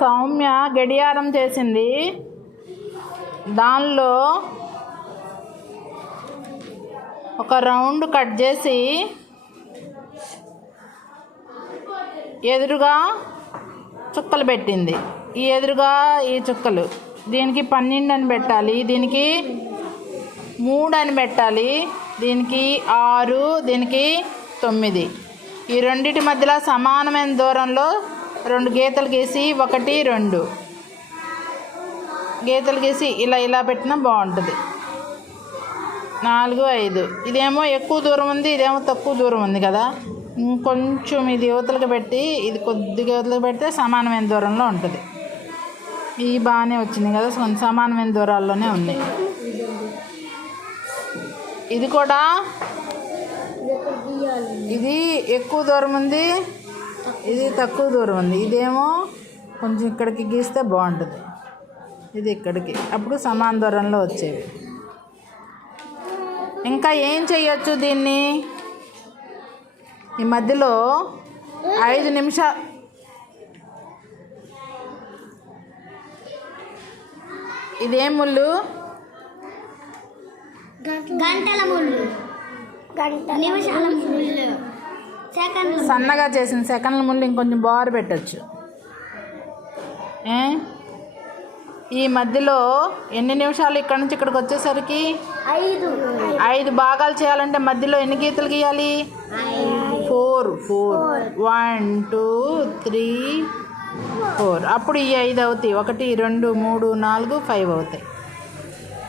సౌమ్య గడియారం చేసింది. దానిలో ఒక రౌండ్ కట్ చేసి ఎదురుగా చుక్కలు పెట్టింది. ఈ ఎదురుగా ఈ చుక్కలు దీనికి 12 అని పెట్టాలి, దీనికి 3 అని పెట్టాలి, దీనికి 6, దీనికి 9. ఈ రెండిటి మధ్యలో సమానమైన దూరంలో 2 గీతలు గీసి 1, 2 గీతలు గీసి ఇలా పెట్టినా బాగుంటుంది. 4, 5. ఇదేమో ఎక్కువ దూరం ఉంది, ఇదేమో తక్కువ దూరం ఉంది కదా. ఇంకొంచెం ఇది యువతలకు పెట్టి ఇది కొద్దిగా యువతలకు పెడితే సమానమైన దూరంలో ఉంటుంది. ఇవి బాగానే వచ్చింది కదా, కొంచెం సమానమైన దూరాల్లోనే ఉన్నాయి. ఇది కూడా ఇది ఎక్కువ దూరం ఉంది, ఇది తక్కువ దూరం ఉంది. ఇదేమో కొంచెం ఇక్కడికి గీస్తే బాగుంటుంది, ఇది ఇక్కడికి, అప్పుడు సమాన దూరంలో వచ్చేవి. ఇంకా ఏం చేయొచ్చు దీన్ని? ఈ మధ్యలో 5 నిమిషాలు ఇదేం ముళ్ళు? గంటల ముళ్ళు, నిమిషాల ముళ్ళు, సన్నగా చేసిన సెకండ్ల ముళ్ళు ఇంకొంచెం బారు పెట్టచ్చు. ఈ మధ్యలో ఎన్ని నిమిషాలు ఇక్కడ నుంచి ఇక్కడికి వచ్చేసరికి 5 భాగాలు చేయాలంటే మధ్యలో ఎన్ని గీతలు గీయాలి? 4. 1, 2, 3, 4. అప్పుడు ఈ 5 అవుతాయి. 1, 2, 3, 4, 5 అవుతాయి.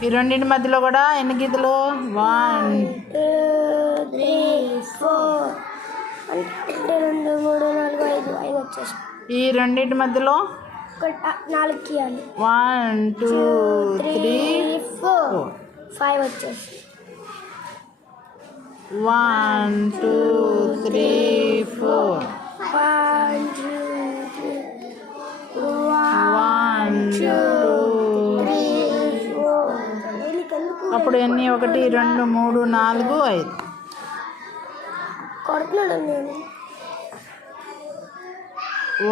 ఈ రెండింటి మధ్యలో కూడా ఎన్ని గీతలు? 1, 2, 3, 4. 1, 2, 3, 4, 5 వచ్చేసి ఈ రెండింటి మధ్యలో 4 గీయాలి. 1, 2, 3, 4, 5 వచ్చేసి 1, 2, 3, 4. 1, 2, 3, 4. అప్పుడు ఎన్ని? 1, 2, 3, 4, 5. కొడుతున్నాడు నేను.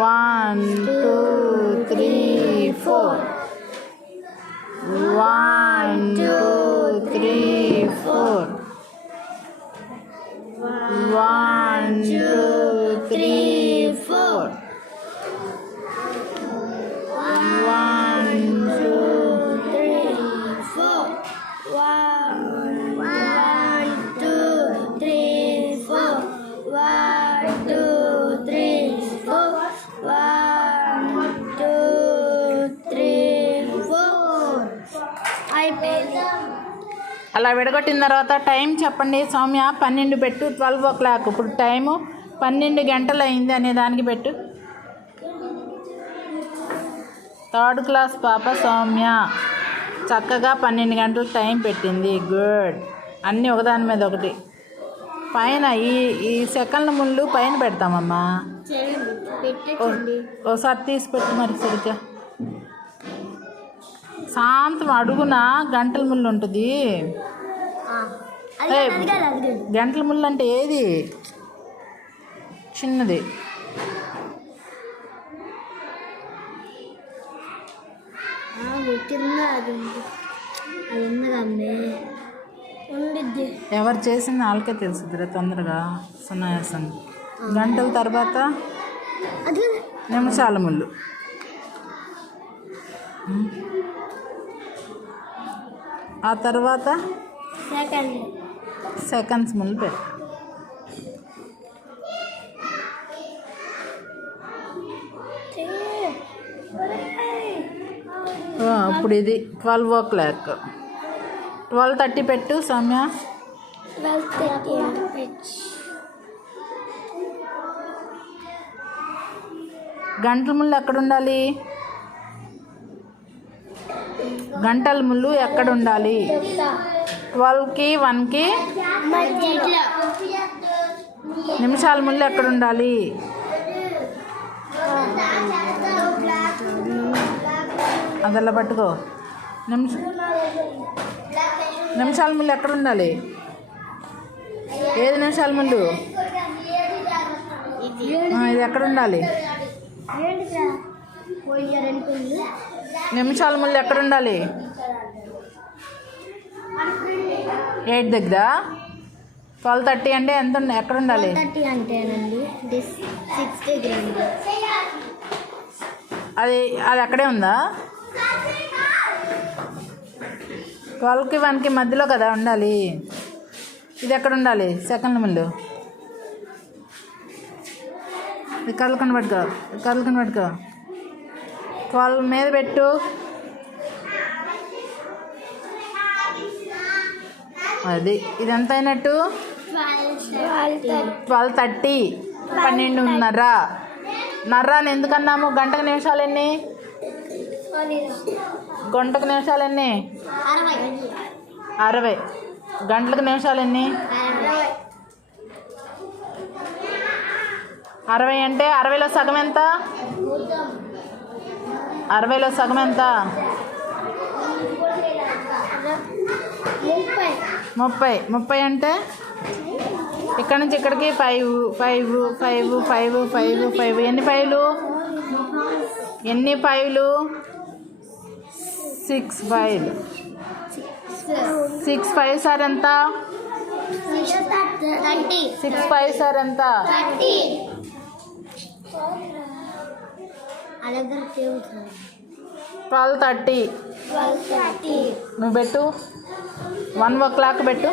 1, 2, 3, 4. 1, 2, 3, 4. 1, 2, 3, 4. 1, 2, 3, 4. 1, 2, 3, 4. 1, 2, 3, 4. 1, 2, 3, 4. అయిపోయింది. అలా విడగొట్టిన తర్వాత టైం చెప్పండి సౌమ్య. 12 పెట్టు, 12 o'clock. ఇప్పుడు టైము 12 గంటలు అయింది అనే దానికి పెట్టు. 3rd క్లాస్ పాప సౌమ్య చక్కగా 12 గంటలు టైం పెట్టింది. గుడ్. అన్నీ ఒకదాని మీద ఒకటి. పైన ఈ సెకండ్ల ముళ్ళు పైన పెడతామమ్మా. ఒకసారి తీసి పెట్టు మరి సరిగ్గా. శాంతం అడుగున గంటల ముళ్ళు ఉంటుంది. గంటల ముళ్ళు అంటే ఏది? చిన్నది. ఎవరు చేసింది వాళ్ళకే తెలుసుదిరా తొందరగా సునాయాసం. గంటల తర్వాత నిమిషాల ముళ్ళు. ఆ తర్వాత సెకండ్స్ ముళ్ళు పెట్టు. ఇప్పుడు ఇది 12 o'clock. 12:30 పెట్టు సౌమ్య. 12:30. గంటల ముళ్ళు ఎక్కడ ఉండాలి? గంటల ముళ్ళు ఎక్కడ ఉండాలి? 12కి 1కి నిమిషాల ముళ్ళు ఎక్కడ ఉండాలి? అదలా పట్టుకో. నిమిషాల ముళ్ళు ఎక్కడ ఉండాలి? ఏది నిమిషాల ముళ్ళు? ఇది ఎక్కడ ఉండాలి? నిమిషాల ముళ్ళు ఎక్కడ ఉండాలి? 8 దగ్గర. 12:30 అంటే ఎంత ఎక్కడ ఉండాలి? 30 అంటేనండి 6 దగ్గర ఉంది. అది అక్కడే ఉందా? 12కి 1కి మధ్యలో కదా ఉండాలి. ఇది ఎక్కడ ఉండాలి? సెకండ్ ముళ్ళు. ఇది కళ్ళకని పట్టుకో, 12 మీద పెట్టు. అది ఇది ఎంత అయినట్టు? 12:30. 12:30. నర్రా అని ఎందుకన్నాము? గంటకు నిమిషాలు ఎన్ని? గంటకు నిమిషాలు ఎన్ని? 60. గంటలకు నిమిషాలు ఎన్ని? 60 అంటే 60లో సగం ఎంత? 60లో సగం ఎంత? 30. 30 అంటే ఇక్కడ నుంచి ఇక్కడికి 5 5 5 5 5 5. ఎన్ని 5లు? 6 5. 6 5 సార్ ఎంత? 6 5 సార్ ఎంత? 12:30. నువ్వు పెట్టు. 1 o'clock పెట్టు.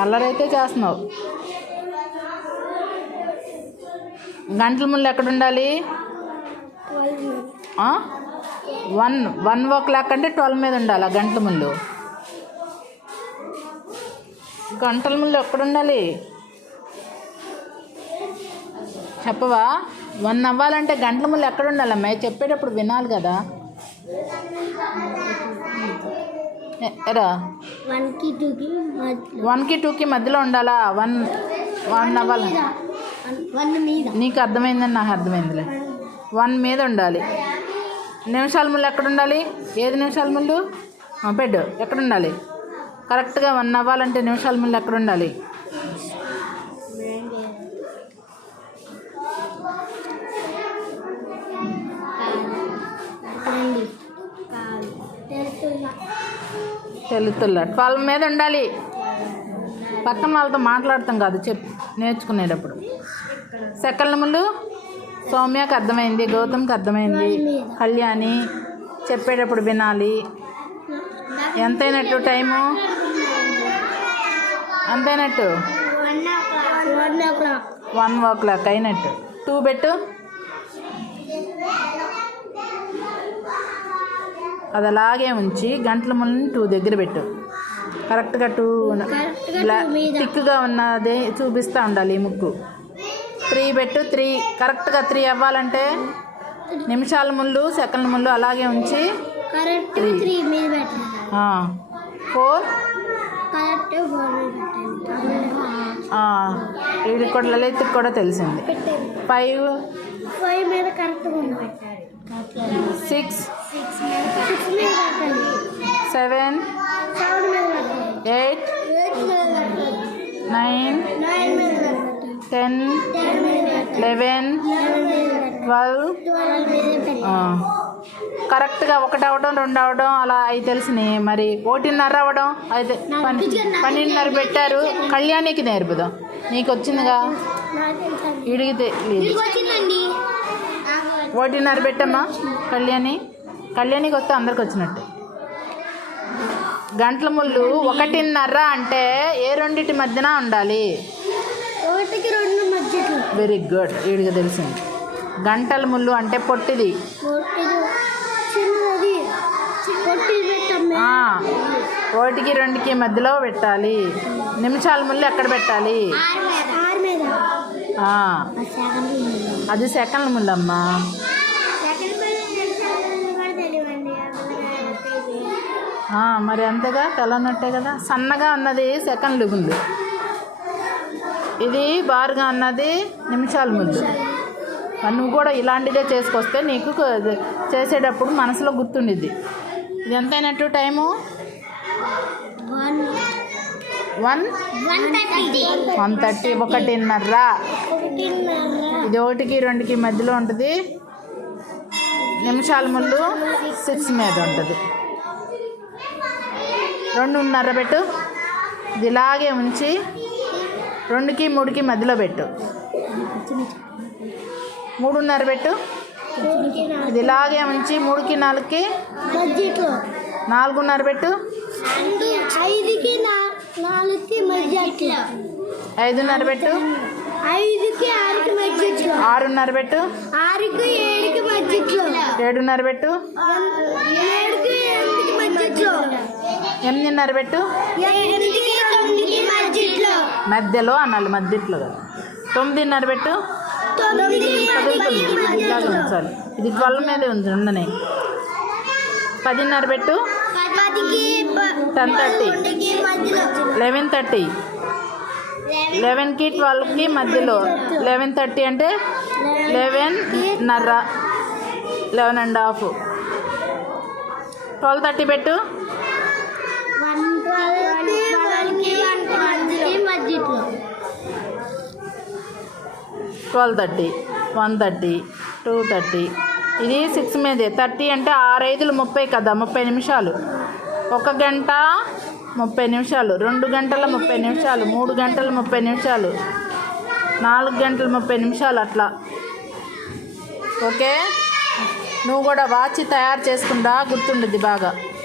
అల్లరైతే చేస్తున్నావు. గంటల ముళ్ళు ఎక్కడ ఉండాలి? 1 o'clock అంటే 12 మీద ఉండాలి. ఆ గంటల ముళ్ళు. గంటల ముళ్ళు ఎక్కడ ఉండాలి చెప్పవా? 1 అవ్వాలంటే గంటల ముళ్ళు ఎక్కడ ఉండాలి అమ్మాయి? చెప్పేటప్పుడు వినాలి కదా. ఎరా 1కి 2కి మధ్యలో ఉండాలా? 1 అవ్వాలి. నీకు అర్థమైందని నాకు అర్థమైందిలే. 1 మీద ఉండాలి. నిమిషాల ముళ్ళు ఎక్కడ ఉండాలి? ఏది నిమిషాల ముళ్ళు? పెట్టు. ఎక్కడ ఉండాలి? కరెక్ట్గా 1 అవ్వాలంటే నిమిషాల ముళ్ళు ఎక్కడ ఉండాలి? తెలుతుల్లా 12 మీద ఉండాలి. పక్కన వాళ్ళతో మాట్లాడతాం కాదు, నేర్చుకునేటప్పుడు. సెకండ్ల ముళ్ళు సౌమ్యకి అర్థమైంది, గౌతమ్కి అర్థమైంది, కళ్యాణి చెప్పేటప్పుడు వినాలి. ఎంతైనట్టు టైము? ఎంతైనట్టు? 1 o'clock అయినట్టు. 2 పెట్టు. అది అలాగే ఉంచి గంటల ముళ్ళని 2 దగ్గర పెట్టు. కరెక్ట్గా 2 థిక్గా ఉన్నది చూపిస్తూ ఉండాలి ఈ ముక్కు. 3 పెట్టు. 3 కరెక్ట్గా 3 అవ్వాలంటే నిమిషాల ముళ్ళు సెకండ్ల ముళ్ళు అలాగే ఉంచి 4. వీడికి కూడా లలితకి కూడా తెలిసింది. 5 మీద కరెక్ట్గా పెట్టాలి. 6 7 8 9 10 11 12. కరెక్ట్గా 1 అవ్వడం 2 అవ్వడం అలా అవి తెలిసినాయి. మరి 1:30 అవ్వడం అయితే 12:30 పెట్టారు. కళ్యాణికి నేర్పుదాం. నీకు వచ్చిందిగా, వీడికి తెలియదు. 1:30 పెట్టమ్మా. కళ్యాణికి వస్తే అందరికి వచ్చినట్టు. గంటల ముళ్ళు 1:30 అంటే ఏ రెండింటి మధ్యన ఉండాలి? 1కి 2 మధ్య. Very good. వీడికి తెలిసింది. గంటల ముళ్ళు అంటే పొట్టిది. 1కి 2కి మధ్యలో పెట్టాలి. నిమిషాల ముళ్ళు ఎక్కడ పెట్టాలి? అది సెకండ్ల ముళ్ళు అమ్మా. మరి అంతేగా, తెల్లనట్టే కదా. సన్నగా ఉన్నది సెకండ్ల ముళ్ళు, ఇది బారుగా ఉన్నది నిమిషాల ముళ్ళు. నువ్వు కూడా ఇలాంటిదే చేసుకొస్తే నీకు చేసేటప్పుడు మనసులో గుర్తుండిద్ది. ఇది ఎంతైనట్టు టైము? 1:30 1:30. ఇది 1కి 2కి మధ్యలో ఉంటుంది. నిమిషాల ముందు 6 మీద ఉంటుంది. 2:30 పెట్టు. ఇది ఇలాగే ఉంచి 2కి 3కి మధ్యలో పెట్టు. 3:30 పెట్టు. ఇది ఇలాగే ఉంచి 3కి 4కి 4:30 పెట్టు. 5కి 4కి మధ్యలో 5:30 పెట్టు. 5కి 6కి మధ్యలో 6:30 పెట్టు. 6కి 7కి మధ్యలో 7:30 పెట్టు. 7కి 8కి మధ్యలో 8:30 పెట్టు. 8కి 9కి మధ్యలో మధ్యలో అనాలి, మధ్యలో కదా. 9:30 పెట్టు. 9కి చదువుతుంది, ఇలాగే ఉంచాలి. ఇది 12 మీదే ఉంది ఉండని. 10:30 పెట్టు. 10కి 10:30. 11:30. 11కి 12కి మధ్యలో. 11:30 అంటే 11:30. 11:30. 12:30 పెట్టు. 12:30. 1:30. 2:30. ఇది 6 మీదే. 30 అంటే 6 5 30 కదా, 30 నిమిషాలు. 1 గంట 30 నిమిషాలు, 2 గంటల 30 నిమిషాలు, 3 గంటల 30 నిమిషాలు, 4 గంటల 30 నిమిషాలు అట్లా. ఓకే, నువ్వు కూడా వాచ్ తయారు చేసుకుంటా, గుర్తుండద్ది బాగా.